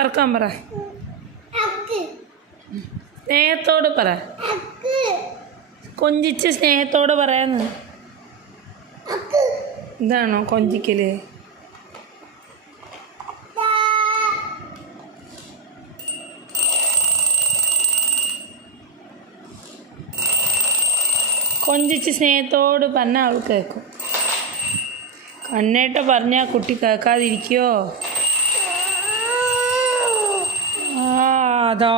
ഇറക്കാൻ പറ, സ്നേഹത്തോട് പറ, കൊഞ്ചിച്ച് സ്നേഹത്തോട് പറയാന്ന്. ഇതാണോ കൊഞ്ചിക്കല്? കൊഞ്ചിച്ച് സ്നേഹത്തോട് പറഞ്ഞാൽ അവൾ കേൾക്കും. കണ്ണേട്ട പറഞ്ഞാൽ കുട്ടി കേൾക്കാതിരിക്കുമോ? അതാ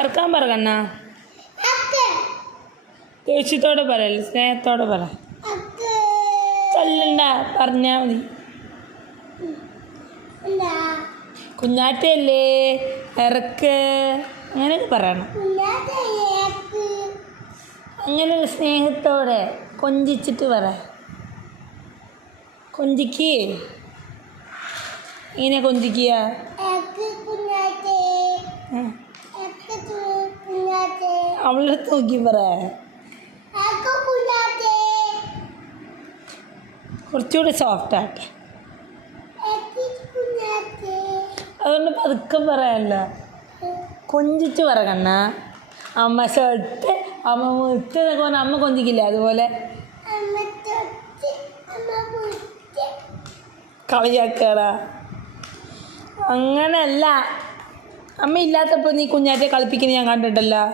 ഇറക്കാൻ പറ കണ്ണ. ദേഷ്യത്തോടെ പറയല്ലേ, സ്നേഹത്തോടെ പറ. ചൊല്ലണ്ട, പറഞ്ഞാൽ മതി. കുഞ്ഞാറ്റയല്ലേ, ഇറക്ക്, അങ്ങനെയൊക്കെ പറയണം. അങ്ങനെ സ്നേഹത്തോടെ കൊഞ്ചിച്ചിട്ട് പറ. കൊഞ്ചിക്ക്, ഇങ്ങനെ കൊഞ്ചിക്കുക. അവളെടുത്ത് നോക്കി പറ. കുറച്ചുകൂടി സോഫ്റ്റ് ആട്ടെ. അതുകൊണ്ട് പതുക്കെ പറയാനല്ല, കൊഞ്ചിച്ച് പറ കണ്ണ. അമ്മ ഷർട്ട്, അമ്മ മുത്ത് എന്നൊക്കെ പറഞ്ഞാൽ അമ്മ കൊഞ്ചിക്കില്ല, അതുപോലെ കളിയാക്കടാ. അങ്ങനെയല്ല, അമ്മ ഇല്ലാത്തപ്പോൾ നീ കുഞ്ഞാറ്റെ കളിപ്പിക്കുന്നത് ഞാൻ കണ്ടിട്ടല്ലോ.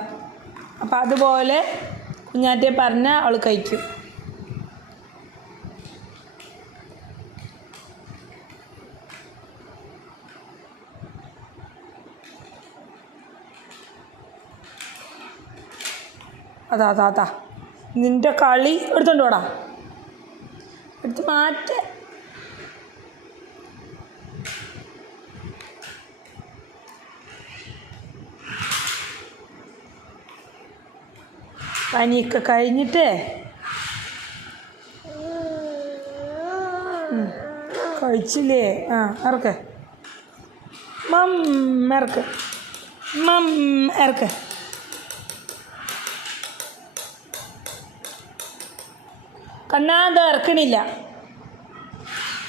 അപ്പം അതുപോലെ കുഞ്ഞാറ്റെ പറഞ്ഞാൽ അവൾ കഴിക്കും. അതാ അതാ അതാ നിൻ്റെ കളി എടുത്തോണ്ട് പോടാ, എടുത്ത് മാറ്റ. പനിയൊക്കെ കഴിഞ്ഞിട്ട് കഴിച്ചില്ലേ? ഇറക്ക് ഇറക്ക് ഇറക്ക്. കണ്ണാത് ഇറക്കണില്ല,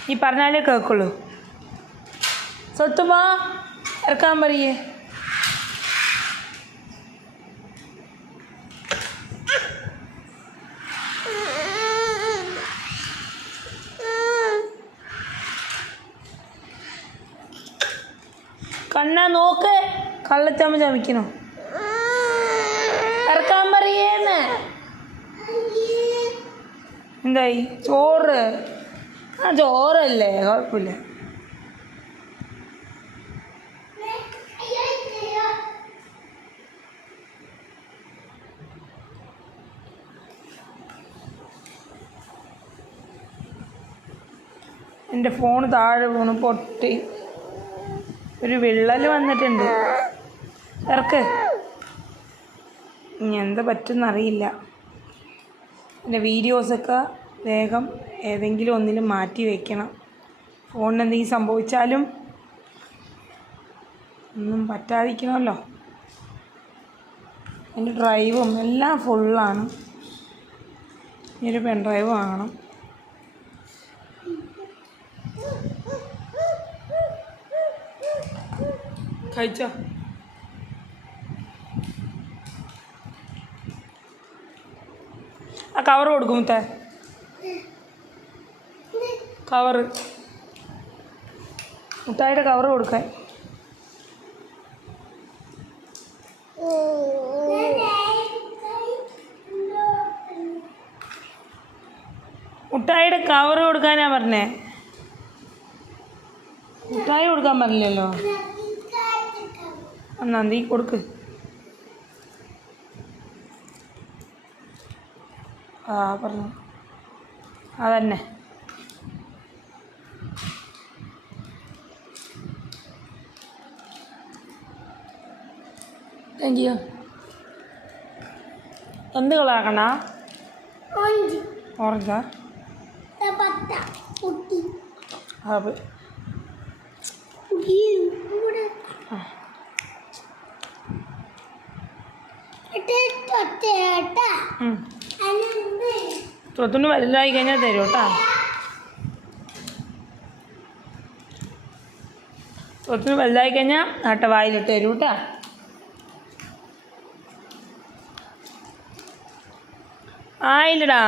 നീ പറഞ്ഞാലേ കേൾക്കുള്ളൂ. സ്വത്തുമാ ഇറക്കാൻ പറയേ. കണ്ണ നോക്ക്, കള്ളച്ചമ്മ ചമിക്കണോ? ഇറക്കാൻ പറയേന്ന്. എന്തായി? ചോറ്? ചോറല്ലേ, കുഴപ്പമില്ല. എൻ്റെ ഫോണ് താഴെ വീണ് പൊട്ടി, ഒരു വിള്ളൽ വന്നിട്ടുണ്ട്. ഇറക്ക്. ഇനി എന്താ പറ്റുമെന്നറിയില്ല. എൻ്റെ വീഡിയോസൊക്കെ വേഗം ഏതെങ്കിലും ഒന്നിലും മാറ്റി വയ്ക്കണം. ഫോണിന് എന്തെങ്കിലും സംഭവിച്ചാലും ഒന്നും പറ്റാതിരിക്കണമല്ലോ. എൻ്റെ ഡ്രൈവും എല്ലാം ഫുള്ളാണ്. ഇനി ഒരു പെൻ ഡ്രൈവ് വാങ്ങണം. കഴിച്ചോ? ആ കവർ കൊടുക്കും മുത്തേ, കവറ്, മുട്ടായിയുടെ കവറ് കൊടുക്കാൻ. മുട്ടായിയുടെ കവറ് കൊടുക്കാനാ പറഞ്ഞേ, മുട്ടായി കൊടുക്കാൻ പറഞ്ഞില്ലല്ലോ. എന്നാ നീ കൊടുക്ക്. പറഞ്ഞു അതന്നെ. Thank you. എന്ത് കളറാക്കണ? ഓറഞ്ചാ? അത് തൊത്തുന് വലുതായി കഴിഞ്ഞാൽ തരും കേട്ടോ. തൊത്തുന് വലുതായി കഴിഞ്ഞാൽ ആട്ട വായിലിട്ട് തരൂ കേട്ടോ. ആയില്ലടാ.